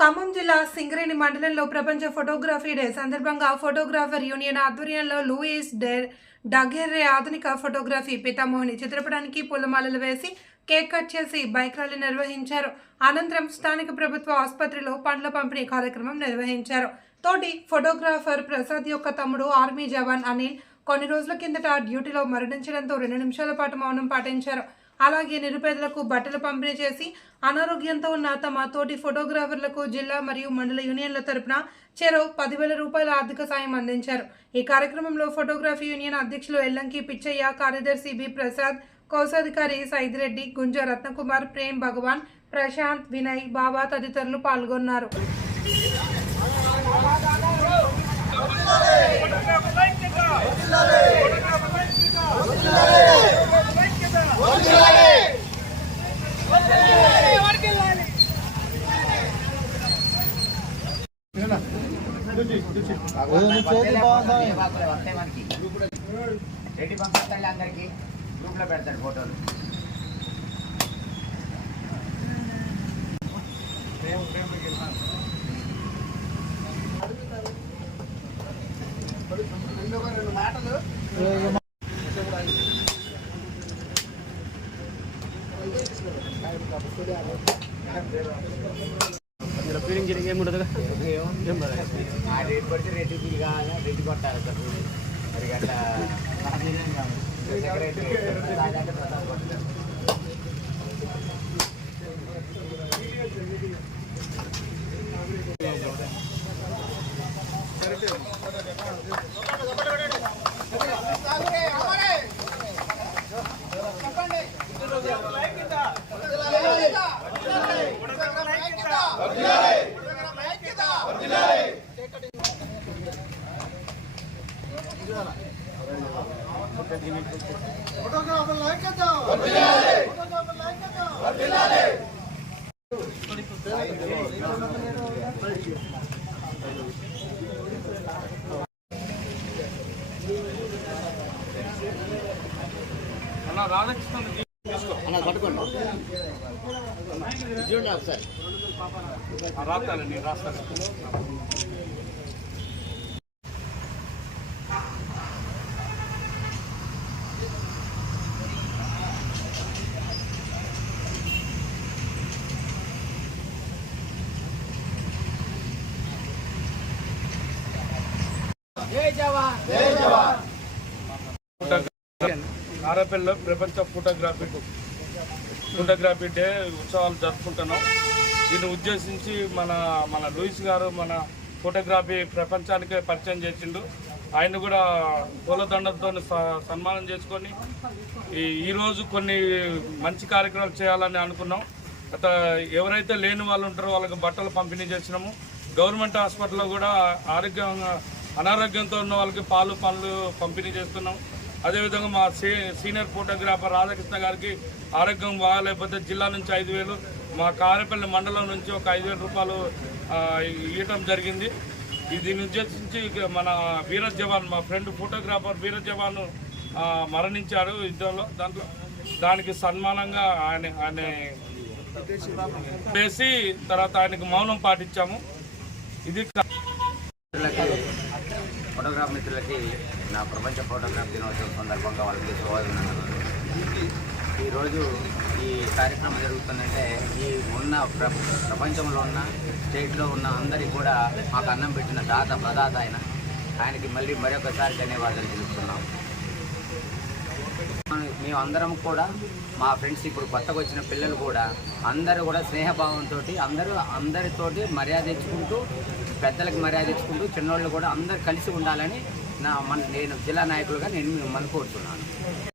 ఖమ్మం జిల్లా సింగరేణి మండలంలో ప్రపంచ ఫోటోగ్రఫీ డే సందర్భంగా ఫోటోగ్రాఫర్ యూనియన్ ఆధ్వర్యంలో లూయిస్ డె డగెర్రే ఆధునిక ఫోటోగ్రఫీ పితామోహిని చిత్రపటానికి పూలమాలలు వేసి కేక్ కట్ చేసి బైక్ ర్యాలీ నిర్వహించారు. అనంతరం స్థానిక ప్రభుత్వ ఆసుపత్రిలో పండ్ల పంపిణీ కార్యక్రమం నిర్వహించారు. తోటి ఫోటోగ్రాఫర్ ప్రసాద్ యొక్క తమ్ముడు ఆర్మీ జవాన్ అనిల్ కొన్ని రోజుల కిందట డ్యూటీలో మరణించడంతో రెండు నిమిషాల పాటు మౌనం పాటించారు. అలాగే నిరుపేదలకు బట్టలు పంపిణీ చేసి అనారోగ్యంతో ఉన్న తమ తోటి ఫోటోగ్రాఫర్లకు జిల్లా మరియు మండల యూనియన్ల తరపున చెరో పదివేల రూపాయల ఆర్థిక సాయం అందించారు. ఈ కార్యక్రమంలో ఫోటోగ్రఫీ యూనియన్ అధ్యక్షులు ఎల్లంకి పిచ్చయ్య కార్యదర్శి బి ప్రసాద్ కోశాధికారి సైదిరెడ్డి గుంజ రత్నకుమార్ ప్రేమ్ భగవాన్ ప్రశాంత్ వినయ్ బాబా తదితరులు పాల్గొన్నారు. రెడ్డి పంపిస్తాడు అందరికి గ్రూప్ లో పెడతాడు ఫోటోలు ఆ రేటు పడితే రెడ్డి బిల్ కావాలి రెడ్డి కొట్టాలి సార్ మరి గట్లా సెక్రటరీ ఆరపల్లిలో ప్రపంచ ఫోటోగ్రఫీ ఫోటోగ్రఫీ డే ఉత్సవాలు జరుపుకుంటున్నాం. దీన్ని ఉద్దేశించి మన మన లూయిస్ గారు మన ఫోటోగ్రఫీ ప్రపంచానికే పరిచయం చేసిండు. ఆయన కూడా పూలదండతో స- సన్మానం చేసుకొని ఈరోజు కొన్ని మంచి కార్యక్రమాలు చేయాలని అనుకున్నాం. గత ఎవరైతే లేని వాళ్ళు ఉంటారో వాళ్ళకి బట్టలు పంపిణీ చేసినాము. గవర్నమెంట్ హాస్పిటల్లో కూడా ఆరోగ్యంగా అనారోగ్యంతో ఉన్న వాళ్ళకి పాలు పనులు పంపిణీ చేస్తున్నాం. అదేవిధంగా మా సీ సీనియర్ ఫోటోగ్రాఫర్ రాధాకృష్ణ గారికి ఆరోగ్యం బాగాలేకపోతే జిల్లా నుంచి ఐదు వేలు మా కారేపల్లి మండలం నుంచి ఒక ఐదు వేల రూపాయలు ఇవ్వటం జరిగింది. ఇది ఉద్దేశించి మన వీర జవాన్ మా ఫ్రెండ్ ఫోటోగ్రాఫర్ వీర జవాన్ మరణించాడు యుద్ధంలో. దాంట్లో దానికి సన్మానంగా ఆయన ఆయన చేసి తర్వాత ఆయనకు మౌనం పాటించాము. ఇది మిత్రులకి ఫోటోగ్రాఫ్ మిత్రులకి నా ప్రపంచ ఫోటోగ్రాఫ్ దినోత్సవం సందర్భంగా వాళ్ళకి శుభాభినందనలు. ఈరోజు ఈ కార్యక్రమం జరుగుతుందంటే ఈ ఉన్న ప్ర ప్రపంచంలో ఉన్న స్టేట్లో ఉన్న అందరికీ కూడా మాకు అన్నం పెట్టిన దాత ప్రదాత ఆయన ఆయనకి మళ్ళీ మరొకసారి ధన్యవాదాలు తెలుపుతున్నాం. మేము అందరం కూడా మా ఫ్రెండ్స్ ఇప్పుడు కొత్తగా వచ్చిన పిల్లలు కూడా అందరూ కూడా స్నేహభావంతో అందరూ అందరితోటి మర్యాద ఇచ్చుకుంటూ పెద్దలకు మర్యాద ఇచ్చుకుంటూ చిన్నోళ్ళు కూడా అందరు కలిసి ఉండాలని నా మన నేను జిల్లా నాయకులుగా నేను మిమ్మల్ని కోరుతున్నాను.